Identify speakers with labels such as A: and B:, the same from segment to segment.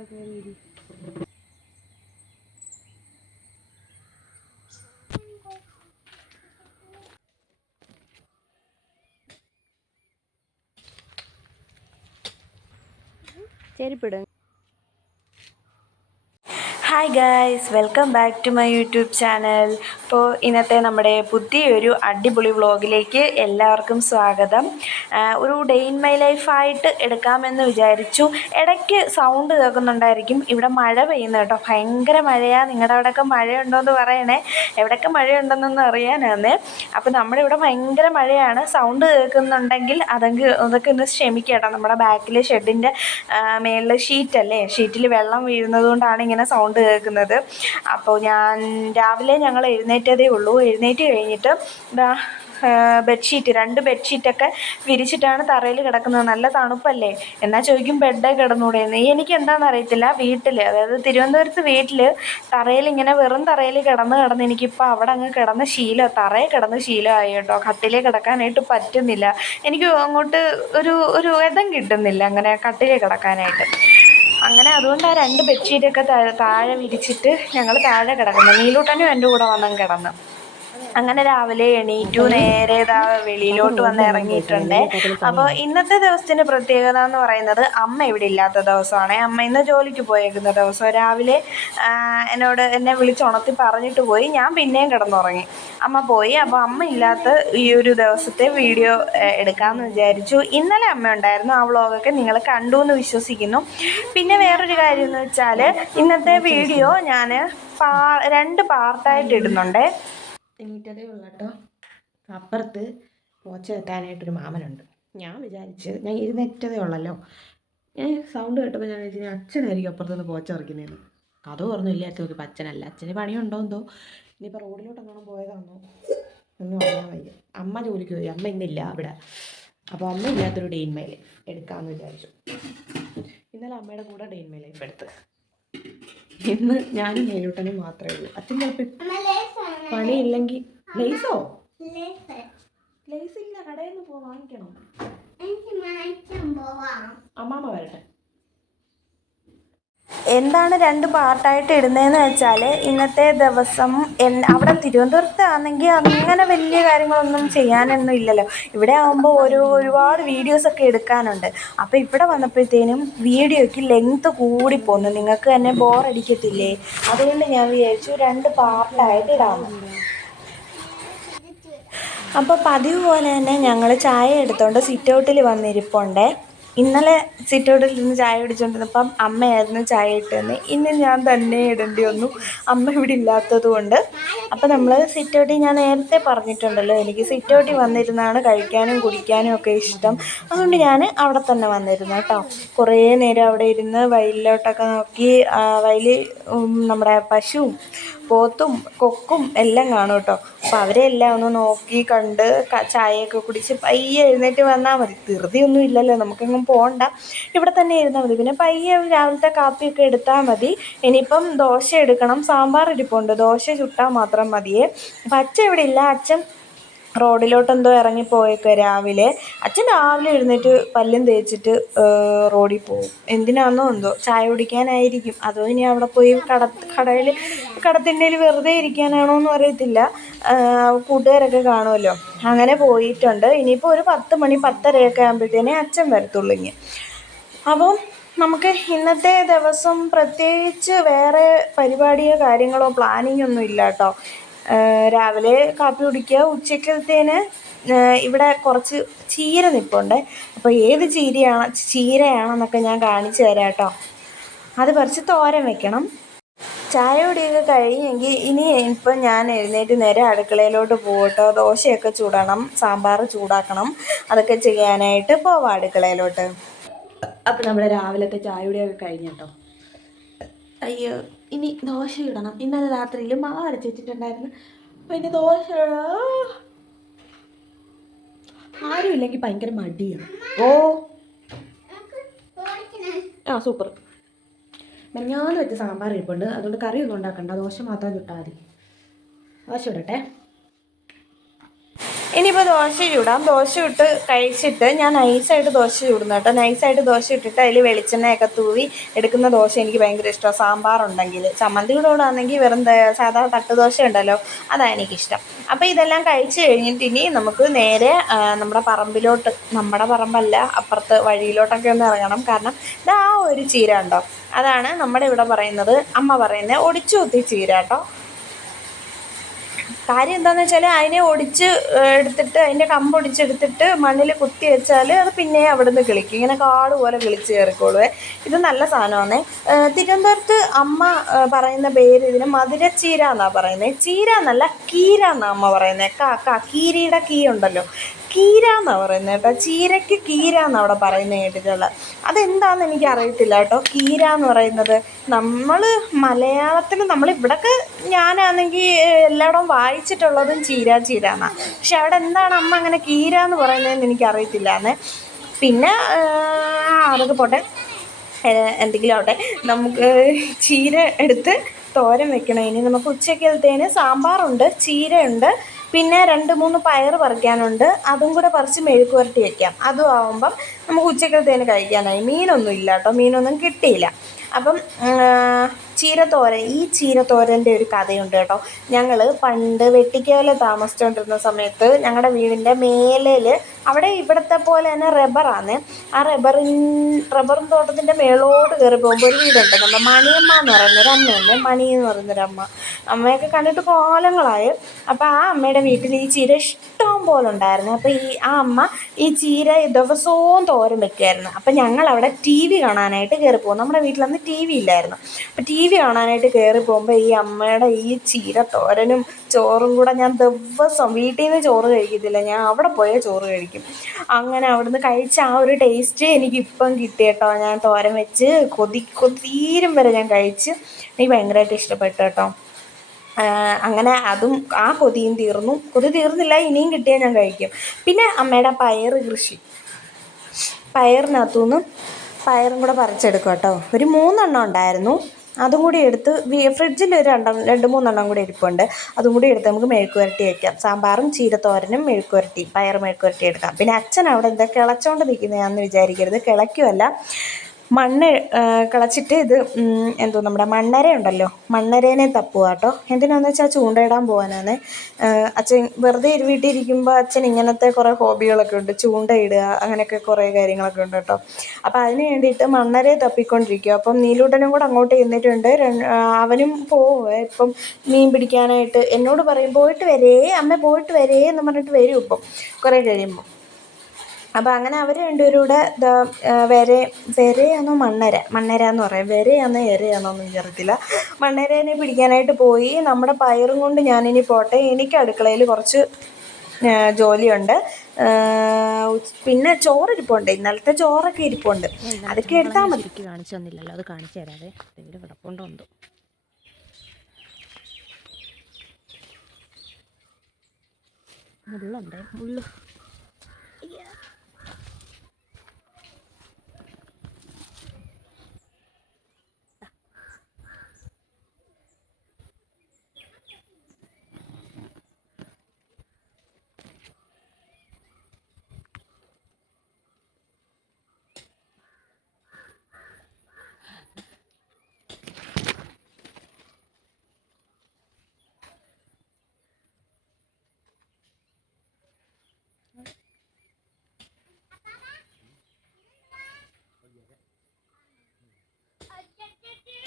A: അവിടെ hi guys welcome back to my YouTube channel ഇപ്പോൾ ഇന്നത്തെ നമ്മുടെ പുതിയൊരു അടിപൊളി വ്ളോഗിലേക്ക് എല്ലാവർക്കും സ്വാഗതം. ഒരു ഡേ ഇൻ മൈ ലൈഫായിട്ട് എടുക്കാമെന്ന് വിചാരിച്ചു. ഇടയ്ക്ക് സൗണ്ട് കേൾക്കുന്നുണ്ടായിരിക്കും. ഇവിടെ മഴ പെയ്യുന്നു കേട്ടോ. ഭയങ്കര മഴയാണ് നിങ്ങളുടെ അവിടെയൊക്കെ മഴയുണ്ടോ എന്ന് പറയണേ. എവിടെയൊക്കെ മഴയുണ്ടെന്നൊന്ന് അറിയാനാണ് അപ്പോൾ നമ്മുടെ ഇവിടെ ഭയങ്കര മഴയാണ്. സൗണ്ട് കേൾക്കുന്നുണ്ടെങ്കിൽ അതെങ്കിൽ അതൊക്കെ ഒന്ന് ക്ഷമിക്കട്ടോ കേട്ടോ. നമ്മുടെ ബാക്കിൽ ഷെഡിന്റെ മേളിൽ ഷീറ്റല്ലേ ഷീറ്റിൽ വെള്ളം വീഴുന്നതുകൊണ്ടാണ് ഇങ്ങനെ സൗണ്ട് കേൾക്കുന്നത്. അപ്പോൾ ഞാൻ രാവിലെ ഞങ്ങൾ എഴുന്നേറ്റതേ ഉള്ളൂ. എഴുന്നേറ്റ് കഴിഞ്ഞിട്ട് ഇതാ ബെഡ്ഷീറ്റ് രണ്ട് ബെഡ്ഷീറ്റൊക്കെ വിരിച്ചിട്ടാണ് തറയിൽ കിടക്കുന്നത്. നല്ല തണുപ്പല്ലേ? എന്നാൽ ചോദിക്കും ബെഡേ കിടന്നൂടെ? എന്ന്. എനിക്ക് എന്താണെന്ന് അറിയത്തില്ല. വീട്ടിൽ അതായത് തിരുവനന്തപുരത്ത് വീട്ടിൽ തറയിൽ ഇങ്ങനെ വെറും തറയിൽ കിടന്ന് കിടന്ന് എനിക്കിപ്പോൾ അവിടെ അങ്ങ് കിടന്ന ശീലം തറയിൽ കിടന്ന് ശീലമായി കേട്ടോ. കട്ടിലേ കിടക്കാനായിട്ട് പറ്റുന്നില്ല. എനിക്ക് അങ്ങോട്ട് ഒരു ഒരു ഇതം കിട്ടുന്നില്ല അങ്ങനെ കട്ടിലേ കിടക്കാനായിട്ട്. അങ്ങനെ അതുകൊണ്ട് ആ രണ്ട് ബെഡ്ഷീറ്റൊക്കെ താഴെ വിരിച്ചിട്ട് ഞങ്ങൾ താഴെ കിടക്കുന്നു. നീലൂട്ടനും എന്റെ കൂടെ വന്നങ്ങ് കിടന്നു. അങ്ങനെ രാവിലെ എണീറ്റു നേരെ ഇതാ വെളിയിലോട്ട് വന്ന് ഇറങ്ങിയിട്ടുണ്ട്. അപ്പോൾ ഇന്നത്തെ ദിവസത്തിന്റെ പ്രത്യേകത എന്ന് പറയുന്നത് അമ്മ ഇവിടെ ഇല്ലാത്ത ദിവസമാണ്. അമ്മ ഇന്ന് ജോലിക്ക് പോയേക്കുന്ന ദിവസം. രാവിലെ എന്നോട് എന്നെ വിളിച്ചുണർത്തി പറഞ്ഞിട്ട് പോയി. ഞാൻ പിന്നെയും കിടന്നുറങ്ങി. അമ്മ പോയി. അപ്പോൾ അമ്മ ഇല്ലാത്ത ഈ ഒരു ദിവസത്തെ വീഡിയോ എടുക്കാമെന്ന് വിചാരിച്ചു. ഇന്നലെ അമ്മ ഉണ്ടായിരുന്നു. ആ വ്ളോഗൊക്കെ നിങ്ങൾ കണ്ടു എന്ന് വിശ്വസിക്കുന്നു. പിന്നെ വേറൊരു കാര്യം എന്ന് വെച്ചാൽ ഇന്നത്തെ വീഡിയോ ഞാൻ പാ രണ്ട് പാർട്ടായിട്ട് ഇടുന്നുണ്ടേ.
B: എണീറ്റതേ ഉള്ളൂ കേട്ടോ അപ്പുറത്ത് പോച്ച എത്താനായിട്ടൊരു മാമനുണ്ട്. ഞാൻ വിചാരിച്ച് ഞാൻ ഇരുന്നേറ്റതേ ഉള്ളല്ലോ. ഞാൻ സൗണ്ട് കേട്ടപ്പോൾ ഞാൻ വിചാരിച്ചു അച്ഛനായിരിക്കും അപ്പുറത്തുനിന്ന് പോച്ച ഇറക്കുന്നതെന്ന് കഥ പറഞ്ഞില്ല അച്ഛൻ ഒരു അച്ഛനല്ല അച്ഛന് പണിയുണ്ടോ എന്തോ? ഇനിയിപ്പോൾ റോഡിലോട്ട് എങ്ങാനും പോയതാണോ? ഒന്നും അറിയാൻ വയ്യ. അമ്മ ജോലിക്ക് പോയി. അമ്മ ഇന്നില്ല അവിടെ. അപ്പോൾ അമ്മ ഇല്ലാത്തൊരു ഡെയിൻ എടുക്കാമെന്ന് വിചാരിച്ചു. ഇന്നലെ അമ്മയുടെ കൂടെ ഡെയിൻ മൈ എടുത്ത്. ഇന്ന് ഞാനും മേലൂട്ടനും മാത്രമേ ഉള്ളൂ. അച്ഛൻ ചിലപ്പോൾ പണിയില്ലെങ്കിൽ ലേസോ? ലേസ്. ഇല്ല കടയിൽ നിന്ന് പോ വാങ്ങിക്കണം. അമ്മാമ്മ വരട്ടെ.
A: എന്താണ് രണ്ട് പാർട്ടായിട്ട് ഇടുന്നതെന്ന് വെച്ചാൽ ഇന്നത്തെ ദിവസം എൻ- അവിടെ തിരുവനന്തപുരത്ത് ആണെങ്കിൽ അങ്ങനെ വലിയ കാര്യങ്ങളൊന്നും ചെയ്യാനൊന്നും ഇല്ലല്ലോ. ഇവിടെ ആകുമ്പോൾ ഒരു ഒരുപാട് വീഡിയോസൊക്കെ എടുക്കാനുണ്ട്. അപ്പോൾ ഇവിടെ വന്നപ്പോഴത്തേനും വീഡിയോയ്ക്ക് ലെങ്ത്ത് കൂടി പോന്നു നിങ്ങൾക്ക് തന്നെ ബോറടിക്കത്തില്ലേ അതുകൊണ്ട് ഞാൻ വിചാരിച്ചു രണ്ട് പാർട്ടായിട്ട് ഇടാമെന്ന് അപ്പോൾ പതിവ് പോലെ തന്നെ ഞങ്ങൾ ചായ എടുത്തുകൊണ്ട് സിറ്റ് ഔട്ടിൽ വന്നിരിപ്പുണ്ട്. ഇന്നലെ സിറ്റൗട്ടിൽ നിന്ന് ചായ കുടിച്ചുകൊണ്ടിരുന്നപ്പം അമ്മയായിരുന്നു ചായ ഇട്ടുതന്നെ ഇന്ന് ഞാൻ തന്നെ ഇടേണ്ടി വന്നു. അമ്മ ഇവിടെ ഇല്ലാത്തത് കൊണ്ട്. അപ്പോൾ നമ്മൾ സിറ്റോട്ടി ഞാൻ നേരത്തെ പറഞ്ഞിട്ടുണ്ടല്ലോ എനിക്ക് സിറ്റോട്ടി വന്നിരുന്നാണ് കഴിക്കാനും കുടിക്കാനും ഒക്കെ ഇഷ്ടം. അതുകൊണ്ട് ഞാൻ അവിടെ തന്നെ വന്നിരുന്നു കേട്ടോ. കുറേ നേരം അവിടെ ഇരുന്ന് വയലിലോട്ടൊക്കെ നോക്കി വയലിൽ നമ്മുടെ പശുവും പോത്തും കൊക്കും എല്ലാം കാണും കേട്ടോ. അപ്പോൾ അവരെല്ലാം ഒന്ന് നോക്കി കണ്ട് ചായയൊക്കെ കുടിച്ച് പയ്യെ എഴുന്നേറ്റ് വന്നാൽ മതി. ധൃതിയൊന്നും ഇല്ലല്ലോ. നമുക്കെങ്ങും പോകണ്ട ഇവിടെ തന്നെ ഇരുന്നാൽ മതി. പിന്നെ പയ്യെ രാവിലത്തെ കാപ്പിയൊക്കെ എടുത്താൽ മതി. ഇനിയിപ്പം ദോശ എടുക്കണം. സാമ്പാർ ഇരിപ്പുണ്ട്. ദോശ ചുട്ടാൽ മാത്രം മതിയേ. അപ്പം അച്ഛൻ ഇവിടെ ഇല്ല. അച്ഛൻ റോഡിലോട്ട് എന്തോ ഇറങ്ങിപ്പോയേക്കുക രാവിലെ. അച്ഛൻ രാവിലെ എഴുന്നേറ്റ് പല്ലും തേച്ചിട്ട് റോഡിൽ പോകും. എന്തിനാണെന്നോ എന്തോ. ചായ കുടിക്കാനായിരിക്കും. അതോ ഇനി അവിടെ പോയി കട കടയിൽ കടത്തിന്റെയിൽ വെറുതെ ഇരിക്കാനാണോ എന്നും അറിയത്തില്ല. കൂട്ടുകാരൊക്കെ കാണുമല്ലോ. അങ്ങനെ പോയിട്ടുണ്ട്. ഇനിയിപ്പോൾ ഒരു പത്ത് മണി പത്തരയൊക്കെ ആകുമ്പോഴത്തേനേ അച്ഛൻ വരത്തുള്ളൂ ഇനി. അപ്പം നമുക്ക് ഇന്നത്തെ ദിവസം പ്രത്യേകിച്ച് വേറെ പരിപാടിയോ കാര്യങ്ങളോ പ്ലാനിങ് ഒന്നും ഇല്ല കേട്ടോ രാവിലെ കാപ്പി കുടിക്കുക. ഉച്ചക്കത്തേന് ഏഹ് ഇവിടെ കുറച്ച് ചീര നിൽപ്പുണ്ട് അപ്പോൾ ഏത് ചീരയാണ് ചീരയാണെന്നൊക്കെ ഞാൻ കാണിച്ചു തരാം കേട്ടോ. അത് പറിച്ച് തോരൻ വെക്കണം. ചായ കുടിയൊക്കെ കഴിഞ്ഞെങ്കിൽ ഇനി ഇപ്പം ഞാൻ എഴുന്നേറ്റ് നേരെ അടുക്കളയിലോട്ട് പോകട്ടോ. ദോശയൊക്കെ ചൂടണം സാമ്പാർ ചൂടാക്കണം. അതൊക്കെ ചെയ്യാനായിട്ട് പോവാം അടുക്കളയിലോട്ട്.
B: അപ്പം നമ്മുടെ രാവിലത്തെ ചായയുടെയൊക്കെ കഴിഞ്ഞു കേട്ടോ. അയ്യോ. ഇനി ദോശ ഇടണം. ഇന്നലെ രാത്രിയിൽ മാവ് അരച്ച് വെച്ചിട്ടുണ്ടായിരുന്നു. അപ്പം ഇനി ദോശ ആരും ഇല്ലെങ്കിൽ ഭയങ്കര മടിയാണ് ഓ. ആ സൂപ്പർ. മെഞ്ഞാന്ന് വെച്ച സാമ്പാർ ഇരിപ്പുണ്ട്. അതുകൊണ്ട് കറിയൊന്നും ഉണ്ടാക്കണ്ട. ദോശ മാത്രം ചുട്ടാൽ മതി. ദോശ ഇടട്ടെ.
A: ഇനിയിപ്പോൾ ദോശ ചൂടാം. ദോശ ഇട്ട് കഴിച്ചിട്ട് ഞാൻ നൈസായിട്ട് ദോശ ചൂടുന്നു കേട്ടോ. നൈസായിട്ട് ദോശ ഇട്ടിട്ട് അതിൽ വെളിച്ചെണ്ണയൊക്കെ തൂവി എടുക്കുന്ന ദോശ എനിക്ക് ഭയങ്കര ഇഷ്ടമാണ് സാമ്പാറുണ്ടെങ്കിൽ ചമ്മന്തി കൂടെ ആണെങ്കിൽ വെറും സാധാ തട്ട് ദോശ ഉണ്ടല്ലോ അതാണ് എനിക്കിഷ്ടം. അപ്പോൾ ഇതെല്ലാം കഴിച്ച് കഴിഞ്ഞിട്ട് ഇനി നമുക്ക് നേരെ നമ്മുടെ പറമ്പിലോട്ട് നമ്മുടെ പറമ്പല്ല അപ്പുറത്ത് വഴിയിലോട്ടൊക്കെ ഒന്ന് ഇറങ്ങണം. കാരണം ഇതാ ഒരു ചീര ഉണ്ടോ അതാണ് നമ്മുടെ ഇവിടെ പറയുന്നത് അമ്മ പറയുന്നത് ഒടിച്ചു കുത്തി ചീര കേട്ടോ. കാര്യം എന്താണെന്ന് വെച്ചാൽ അതിനെ ഒടിച്ച് എടുത്തിട്ട് അതിന്റെ കമ്പ് ഒടിച്ചെടുത്തിട്ട് മണ്ണിൽ കുത്തി വെച്ചാൽ അത് പിന്നെ അവിടെ നിന്ന് കിളിക്കും. ഇങ്ങനെ കാട് പോലെ കിളിച്ച് കയറിക്കോളുവേ. ഇത് നല്ല സാധനമാണ് തിരുവനന്തപുരത്ത് അമ്മ പറയുന്ന പേര് ഇതിന് മധുരച്ചീര എന്നാണ് പറയുന്നത് ചീര എന്നല്ല കീര എന്നാണ് അമ്മ പറയുന്നത് കാ കീരിയുടെ കീ ഉണ്ടല്ലോ. കീര എന്നാണ് പറയുന്നത് കേട്ടോ. ചീരയ്ക്ക് കീര എന്ന് അവിടെ പറയുന്നത് കേട്ടിട്ടുള്ളത്. അതെന്താണെന്ന് എനിക്ക് അറിയത്തില്ല കേട്ടോ. കീര എന്ന് പറയുന്നത് നമ്മൾ മലയാളത്തിൽ നമ്മൾ ഇവിടൊക്കെ ഞാനാണെങ്കിൽ എല്ലായിടവും വായിച്ചിട്ടുള്ളതും ചീര ചീര എന്നാണ് പക്ഷെ അവിടെ എന്താണ് അമ്മ അങ്ങനെ കീര എന്ന് പറയുന്നതെന്ന് എനിക്ക് അറിയത്തില്ലാന്ന് പിന്നെ ആ, അതൊക്കെ പോട്ടെ. എന്തെങ്കിലും ആവട്ടെ. നമുക്ക് ചീര എടുത്ത് തോരൻ വെക്കണം. ഇനി നമുക്ക് ഉച്ചക്കലത്തേന് സാമ്പാറുണ്ട് ചീരയുണ്ട് പിന്നെ രണ്ട് മൂന്ന് പയർ പറിക്കാനുണ്ട്. അതും കൂടെ പറിച്ച് മെഴുക്ക് പുരട്ടി വെക്കാം. അതും ആവുമ്പം നമുക്ക് ഉച്ചക്കലത്തേന് കഴിക്കാനായി? മീനൊന്നും ഇല്ല കേട്ടോ. മീനൊന്നും കിട്ടിയില്ല. അപ്പം ചീരത്തോരൻ ഈ ചീരത്തോരന്റെ ഒരു കഥയുണ്ട് കേട്ടോ. ഞങ്ങൾ പണ്ട് വെട്ടിക്കോല താമസിച്ചുകൊണ്ടിരുന്ന സമയത്ത് ഞങ്ങളുടെ വീടിന്റെ മേലിൽ അവിടെ ഇവിടുത്തെ പോലെ തന്നെ റബ്ബറാണ്. ആ റബ്ബറിൻ റബ്ബറും തോട്ടത്തിന്റെ മേളോട്ട് കയറി പോകുമ്പോൾ ഒരു വീടുണ്ട്. നമ്മുടെ മണിയമ്മ എന്ന് പറയുന്നൊരു അമ്മയുണ്ട്. മണി എന്ന് പറയുന്നൊരു അമ്മ. അമ്മയൊക്കെ കണ്ടിട്ട് കോലങ്ങളായി. അപ്പോൾ ആ അമ്മയുടെ വീട്ടിൽ ഈ ചീര ഇഷ്ടം പോലെ ഉണ്ടായിരുന്നു. അപ്പോൾ ഈ ആ അമ്മ ഈ ചീര ദിവസവും തോരൻ വെക്കുമായിരുന്നു അപ്പം ഞങ്ങൾ അവിടെ ടി വി കാണാനായിട്ട് കയറി പോകും. നമ്മുടെ വീട്ടിലന്ന് ടി വി ഇല്ലായിരുന്നു. അപ്പം ടി വി കാണാനായിട്ട് കയറി പോകുമ്പോൾ ഈ അമ്മയുടെ ഈ ചീര തോരനും ചോറും കൂടെ ഞാൻ ദിവസം വീട്ടിൽ നിന്ന് ചോറ് കഴിക്കത്തില്ല. ഞാൻ അവിടെ പോയാൽ ചോറ് കഴിക്കും. അങ്ങനെ അവിടുന്ന് കഴിച്ച ആ ഒരു ടേസ്റ്റ് എനിക്ക് ഇപ്പം കിട്ടി കേട്ടോ. ഞാൻ തോരൻ വെച്ച് കൊതി കൊതീരം വരെ ഞാൻ കഴിച്ച് എനിക്ക് ഭയങ്കരമായിട്ട് ഇഷ്ടപ്പെട്ടു കേട്ടോ. അങ്ങനെ അതും ആ കൊതിയും തീർന്നു. കൊതി തീർന്നില്ല ഇനിയും കിട്ടിയാൽ ഞാൻ കഴിക്കും. പിന്നെ അമ്മയുടെ പയർ കൃഷി. പയറിനകത്തുനിന്ന് പയറും കൂടെ പറിച്ചെടുക്കും കേട്ടോ. ഒരു മൂന്നെണ്ണം ഉണ്ടായിരുന്നു. അതും കൂടി എടുത്ത് ഫ്രിഡ്ജിൽ ഒരു രണ്ടെണ്ണം രണ്ട് മൂന്നെണ്ണം കൂടി ഇരിപ്പുണ്ട്. അതും കൂടി എടുത്ത് നമുക്ക് മെഴുക്ക് പുരട്ടി വയ്ക്കാം സാമ്പാറും ചീരത്തോരനും മെഴുക്ക് പുരട്ടി പയർ മെഴുക്ക് പുരട്ടി എടുക്കാം. പിന്നെ അച്ഛൻ അവിടെ എന്താ കിളച്ചോണ്ട് നിൽക്കുന്നതാണെന്ന് വിചാരിക്കരുത്. കിളയ്ക്കുമല്ല മണ്ണ് കളച്ചിട്ട് ഇത് എന്തോ നമ്മുടെ മണ്ണര ഉണ്ടല്ലോ. മണ്ണരേനെ തപ്പുക കേട്ടോ. എന്തിനാന്ന് വെച്ചാൽ ചൂണ്ടയിടാൻ പോകാനാണ്. അച്ഛൻ വെറുതെ ഇരിക്കുമ്പോൾ അച്ഛൻ ഇങ്ങനത്തെ കുറേ ഹോബികളൊക്കെ ഉണ്ട്. ചൂണ്ടയിടുക അങ്ങനെയൊക്കെ കുറേ കാര്യങ്ങളൊക്കെ ഉണ്ട് കേട്ടോ. അപ്പോൾ അതിന് വേണ്ടിയിട്ട് മണ്ണരയെ തപ്പിക്കൊണ്ടിരിക്കുക. അപ്പം നീലൂട്ടനും കൂടെ അങ്ങോട്ട് ചെന്നിട്ടുണ്ട്. അവനും പോവുക ഇപ്പം മീൻ പിടിക്കാനായിട്ട് എന്നോട് പറയും പോയിട്ട് വരേ അമ്മ പോയിട്ട് വരേ എന്ന് പറഞ്ഞിട്ട് വരും ഇപ്പം. കുറേ കഴിയുമ്പോൾ അപ്പോൾ അങ്ങനെ അവർ രണ്ടുപേരും കൂടെ ദാ വരെ വരയാണോ മണ്ണര മണ്ണര. എന്ന് പറയും. വരയാണോ എരയാണോ എന്ന് എനിക്കറിയത്തില്ല. മണ്ണരേനെ പിടിക്കാനായിട്ട് പോയി. നമ്മുടെ പയറും കൊണ്ട് ഞാനിനി പോട്ടെ. എനിക്ക് അടുക്കളയിൽ കുറച്ച് ജോലിയുണ്ട്. പിന്നെ ചോറ് ഇരിപ്പുണ്ട് ഇന്നലത്തെ ചോറൊക്കെ ഇരിപ്പുണ്ട്. അതൊക്കെ എടുത്താൽ മതി.
B: കാണിച്ചു തന്നില്ലല്ലോ. അത് കാണിച്ചു തരാതെ എന്തെങ്കിലും കിടപ്പുണ്ടോ എന്തോ? മുള്ളുണ്ടേ? മുള്ളു.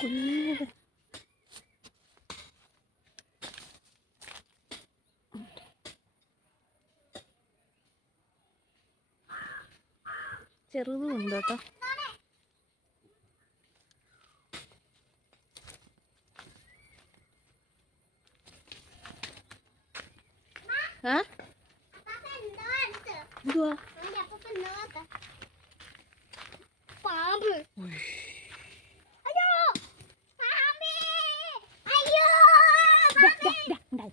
B: കുഞ്ഞത് ചെറുതും ഉണ്ട് കേട്ടോ ആ എന്തുവാ
C: പാമ്പ് അയ്യോ പാമ്പേ അയ്യോ മിനി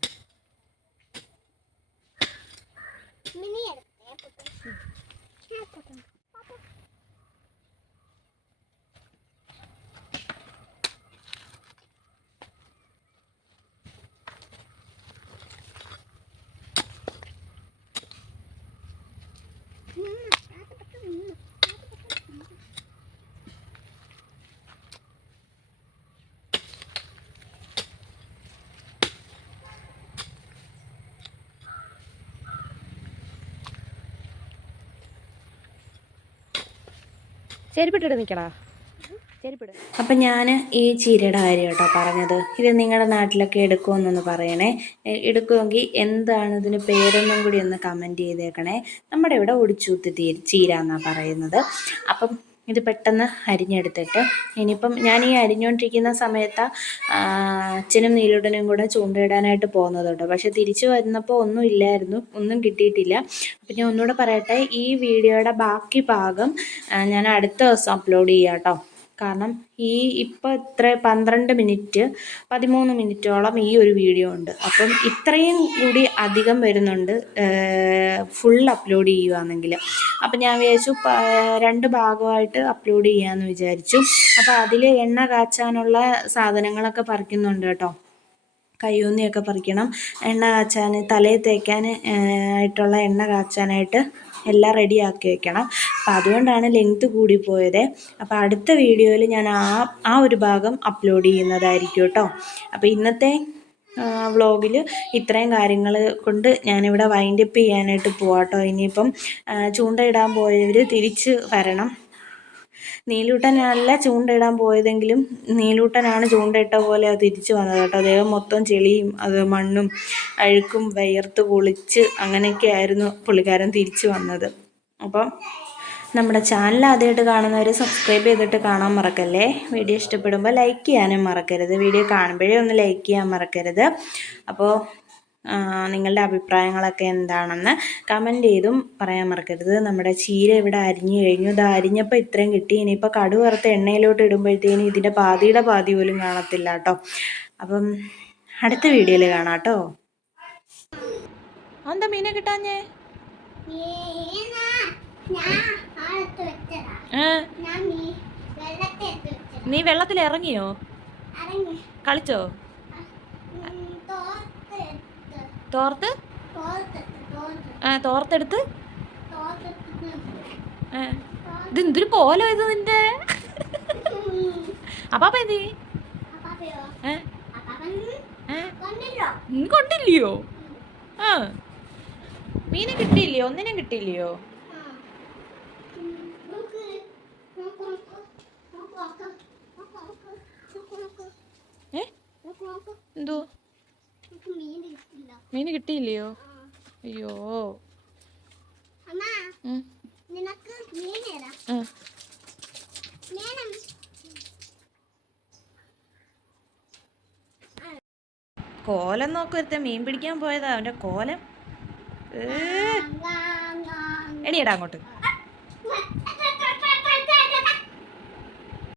B: ചെരുപ്പിട്ടിട്ട് നിൽക്കടാ
A: അപ്പം ഞാൻ ഈ ചീരയുടെ കാര്യം കേട്ടോ പറഞ്ഞത്. ഇത് നിങ്ങളുടെ നാട്ടിലൊക്കെ എടുക്കുമെന്നൊന്ന് പറയണേ. എടുക്കുമെങ്കിൽ എന്താണ് ഇതിന് പേരൊന്നും കൂടി ഒന്ന് കമന്റ് ചെയ്തേക്കണേ. നമ്മുടെ ഇവിടെ ഒടിച്ചൂത്ത് ചീര എന്നാണ് പറയുന്നത്. അപ്പം ഇത് പെട്ടെന്ന് അരിഞ്ഞെടുത്തിട്ട്. ഇനിയിപ്പം ഞാൻ ഈ അരിഞ്ഞുകൊണ്ടിരിക്കുന്ന സമയത്ത് അച്ഛനും നീലുടനും കൂടെ ചൂണ്ടയിടാനായിട്ട് പോകുന്നത് കേട്ടോ പക്ഷെ തിരിച്ചു വരുന്നപ്പോൾ ഒന്നും ഇല്ലായിരുന്നു. ഒന്നും കിട്ടിയിട്ടില്ല. അപ്പം ഞാൻ ഒന്നുകൂടെ പറയട്ടെ ഈ വീഡിയോയുടെ ബാക്കി ഭാഗം ഞാൻ അടുത്ത ദിവസം അപ്ലോഡ് ചെയ്യാം കേട്ടോ. കാരണം ഈ ഇപ്പോൾ ഇത്ര പന്ത്രണ്ട് മിനിറ്റ് പതിമൂന്ന് മിനിറ്റോളം ഈ ഒരു വീഡിയോ ഉണ്ട്. അപ്പം ഇത്രയും കൂടി അധികം വരുന്നുണ്ട് ഫുൾ അപ്ലോഡ് ചെയ്യുകയാണെങ്കിൽ അപ്പം ഞാൻ വിചാരിച്ചു രണ്ട് ഭാഗമായിട്ട് അപ്ലോഡ് ചെയ്യാമെന്ന് വിചാരിച്ചു. അപ്പോൾ അതിൽ എണ്ണ കാച്ചാനുള്ള സാധനങ്ങളൊക്കെ പറിക്കുന്നുണ്ട് കേട്ടോ. കയ്യൂന്നിയൊക്കെ പറിക്കണം. എണ്ണ കാച്ചാൻ തലയിൽ തേക്കാൻ ആയിട്ടുള്ള എണ്ണ കാച്ചാനായിട്ട് എല്ലാം റെഡിയാക്കി വെക്കണം. അപ്പം അതുകൊണ്ടാണ് ലെങ്ത് കൂടിപ്പോയത് അപ്പോൾ അടുത്ത വീഡിയോയിൽ ഞാൻ ആ ആ ഒരു ഭാഗം അപ്ലോഡ് ചെയ്യുന്നതായിരിക്കും കേട്ടോ. അപ്പോൾ ഇന്നത്തെ വ്ളോഗിൽ ഇത്രയും കാര്യങ്ങൾ കൊണ്ട് ഞാനിവിടെ വൈൻഡപ്പ് ചെയ്യാനായിട്ട് പോവാട്ടോ ഇനിയിപ്പം ചൂണ്ടയിടാൻ പോയവർ തിരിച്ച് വരണം. നീലൂട്ടനല്ല ചൂണ്ടയിടാൻ പോയതെങ്കിലും നീലൂട്ടനാണ് ചൂണ്ടയിട്ട പോലെ അത് തിരിച്ചു വന്നത് കേട്ടോ. അദ്ദേഹം മൊത്തം ചെളിയും അത് മണ്ണും അഴുക്കും വയർത്ത് കുളിച്ച് അങ്ങനെയൊക്കെ ആയിരുന്നു പുള്ളിക്കാരൻ തിരിച്ചു വന്നത്. അപ്പം നമ്മുടെ ചാനൽ ആദ്യമായിട്ട് കാണുന്നവർ സബ്സ്ക്രൈബ് ചെയ്തിട്ട് കാണാൻ മറക്കല്ലേ? വീഡിയോ ഇഷ്ടപ്പെടുമ്പോൾ ലൈക്ക് ചെയ്യാനും മറക്കരുത്. വീഡിയോ കാണുമ്പോഴേ ഒന്ന് ലൈക്ക് ചെയ്യാൻ മറക്കരുത്. അപ്പോൾ നിങ്ങളുടെ അഭിപ്രായങ്ങളൊക്കെ എന്താണെന്ന് കമന്റ് ചെയ്തും പറയാൻ മറക്കരുത്. നമ്മുടെ ചീര ഇവിടെ അരിഞ്ഞു കഴിഞ്ഞു. ഇത് അരിഞ്ഞപ്പോൾ ഇത്രയും കിട്ടി. ഇനിയിപ്പോൾ കടു വറുത്ത് എണ്ണയിലോട്ട് ഇടുമ്പോഴത്തേനും ഇതിന്റെ പാതിയുടെ പാതി പോലും കാണത്തില്ല കേട്ടോ. അപ്പം അടുത്ത വീഡിയോയിൽ കാണാം കേട്ടോ.
B: എന്താ മീനെ കിട്ടാഞ്ഞേ? നീ വെള്ളത്തിൽ ഇറങ്ങിയോ? കളിച്ചോ? തോർത്ത്
C: തോർത്തെടുത്ത്
B: ആ തോർത്തെടുത്ത്? ഇത് എന്തൊരു കോലം ഇത് നിന്റെ? അപ്പാപ്പ എന്തി കൊണ്ടില്ലയോ? ആ. മീനെ കിട്ടിയില്ലയോ? ഒന്നിനും കിട്ടിയില്ലയോ? എന്തു?
C: മീൻ
B: കിട്ടിയില്ലയോ? അയ്യോ. കോലം നോക്കരുത്ത മീൻ പിടിക്കാൻ പോയതാ. അവന്റെ കോലം. എടിയടാ അങ്ങോട്ട്.